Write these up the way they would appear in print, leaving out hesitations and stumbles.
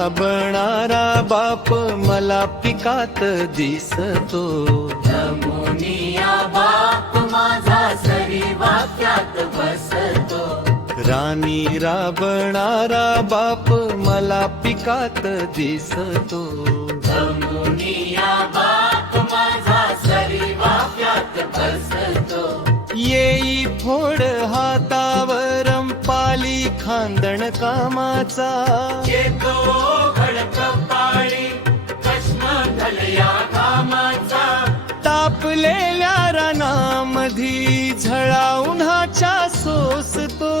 राबणारा बाप मला पिकात दिसतो. नमुनिया बाप माझा सरी वाक्यात बसतो. राणी राबणारा बाप मला पिकात दिसतो. नमुनिया बाप माझा सरी वाक्यात बसतो. येई फोड हातावर पाली खांदण कामाचा. येतो खडक पाळी कष्ण ढलया कामाचा. तापलेल्या रानामधी झळा उन्हाच्या सोसतो.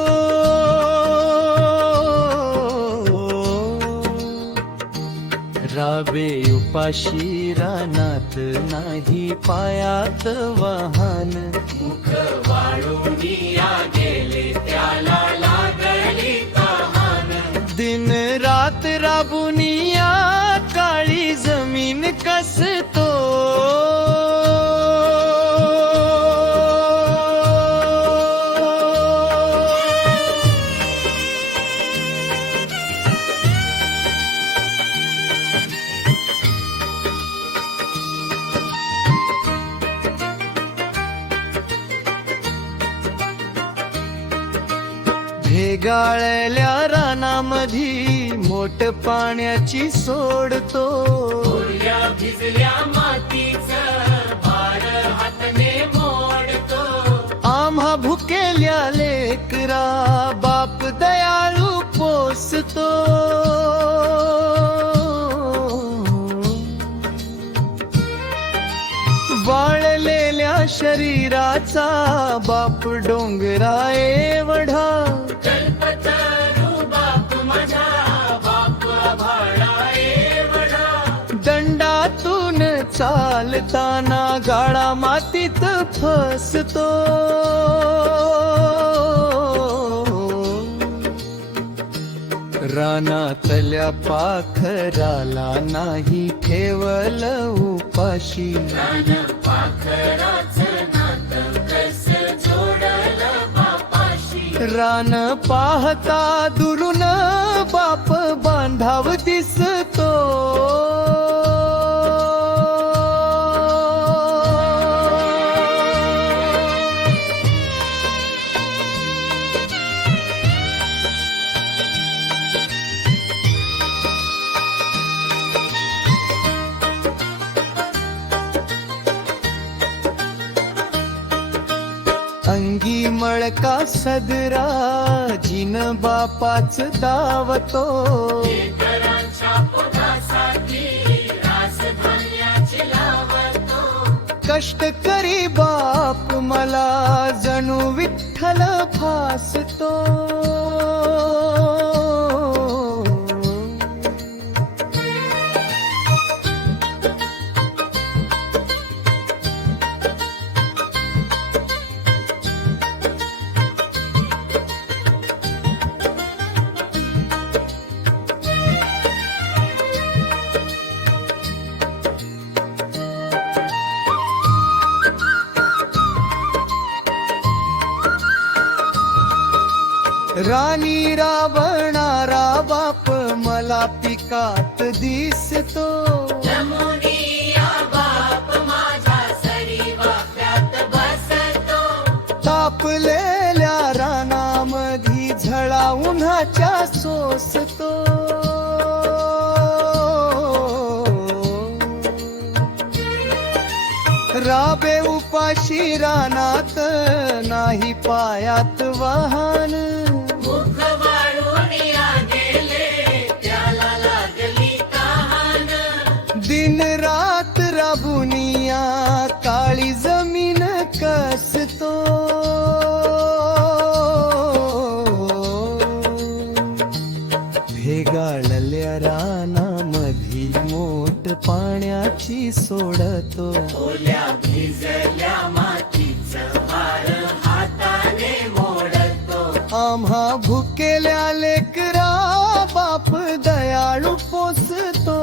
राबे उपाशी रानात नाही पायात वाहन. मुख वाळूनिया गेले त्याला लागली तहान. दिन रात राबुनिया काळी जमीन कसतो. भेगाळल्या रानामधी मोठ पाण्याची सोडतो. ओल्या भिजल्या मातीचं भार हातने मोडतो. आम्हा भुकेल्या लेकरा बाप दयाळू पोसतो. वाळलेल्या शरीराचा बाप डोंगरा एवढा. कल्पतरू बाप माझा बाप आभाळा एवढा. दंडातून चालताना गाळा मातीत फसतो. रानातल्या पाखराला नाही ठेवल उपाशी. पाखराचं नातं कसं जोडलं बापाशी. रान पाहता दुरून बाप बांधाव दिसतो. अंगी मळका सदरा जिन बापाच दावतो. लेकरांच्या पोटासाठी रासधान्याची लावतो. कष्ट करी बाप मला जणू विठ्ठल फासतो. राणी राबणारा बाप मला पिकात दिसतो. नमुनिया बाप माझा सरी वाक्यात बसतो. तापलेल्या रानामधी झळा उन्हाच्या सोसतो. राबे उपाशी रानात नाही पायात वाहन. मुख वाळूनिया गेले त्याला लागली तहान. दिन रात राबुनिया काळी जमीन कसतो. भेगाळल्या रानामधी मोठ पाण्याची सोडतो. ओल्या भिजल्या मातीचं भार हाताने मोडतो. आम्हा भुकेल्या लेकरा बाप दयाळू पोसतो.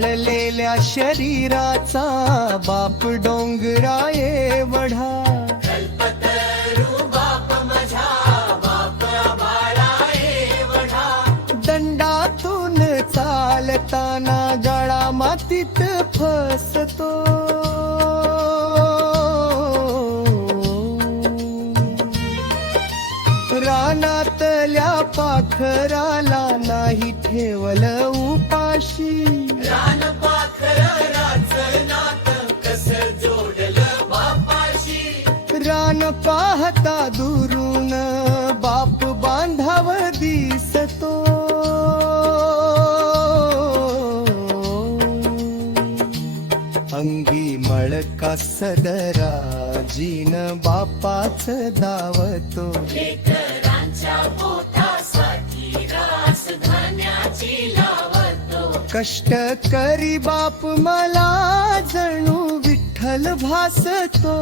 जळलेल्या शरीराचा बाप डोंगरा एवढा कल्पतरू बाप माझा बाप आभाळा एवढा दंडातून चालताना गळा मातीत फसतो रानातल्या पाखराला नाही ठेवलं उपाशी रान पाखर राचनात कस जोडलं बापाशी रान पाहता दुरून बाप बांधाव दिसतो अंगी मळका सदरा जीन बापाच दावतो लेकरांच्या पोटासाठी रास धान्याची लावतो कष्ट करी बाप मला जणू विठ्ठल भासतो